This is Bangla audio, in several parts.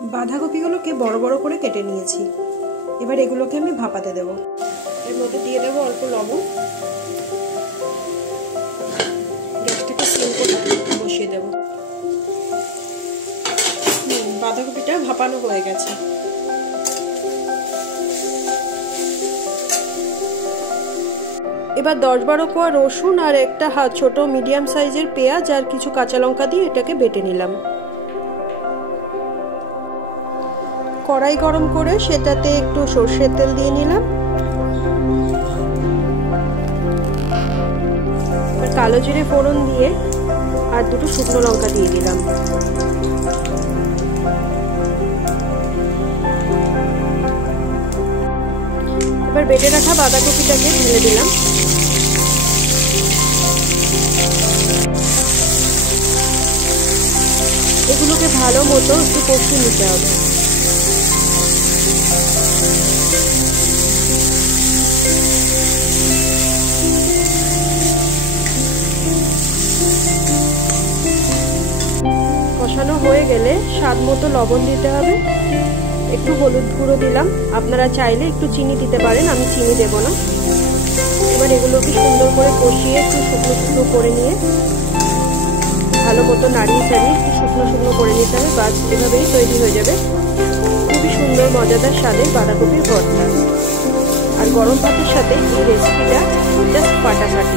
বাঁধাকপিগুলোকে বড় বড় করে কেটে নিয়েছি। এবার এগুলোকে আমি ভাপাতে দেব। এর মধ্যে দিয়ে দেবো অল্প লবণ। গ্যাসটাকে সিম করে বসিয়ে দেব। বাঁধাকপিটা ভাপানো হয়ে গেছে। এবার 10-12 কোয়া রসুন আর একটা ছোট মিডিয়াম সাইজের পেঁয়াজ আর কিছু কাঁচা লঙ্কা দিয়ে এটাকে বেটে নিলাম। কড়াই গরম করে সেটাতে একটু সরষের তেল দিয়ে নিলাম। কালো জিরে ফোড়ন দিয়ে আর দুটো শুকনো লঙ্কা দিয়ে দিলাম। এবার বেটে রাখা বাঁধাকপিটাকে ঢেলে দিলাম। এগুলোকে ভালো মতো একটু কষিয়ে নিতে হবে। কষানো হয়ে গেলে স্বাদ মতো লবণ দিতে হবে, একটু হলুদ গুঁড়ো দিলাম, আপনারা চাইলে একটু চিনি দিতে পারেন, আমি চিনি দেব না। এবার এগুলোকে সুন্দর করে কষিয়ে একটু শুকনো শুকনো করে নিয়ে ভালো মতো নাড়িয়ে চাড়িয়ে একটু শুকনো শুকনো করে নিতে হবে। বাস এভাবেই তৈরি হয়ে যাবে খুবই সুন্দর মজাদার স্বাদের বাঁধাকপির ভর্তা। আর গরম ভাতের সাথে এই রেসিপিটা জাস্ট ফাটাফাটি।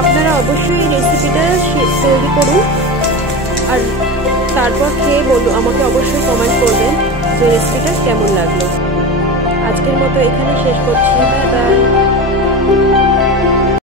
আপনারা অবশ্যই এই রেসিপিটা তৈরি করুন আর তারপর খেয়ে আমাকে অবশ্যই কমেন্ট করবেন যে রেসিপিটা কেমন লাগলো। আজকের মতো এখানে শেষ করছি। Bye bye.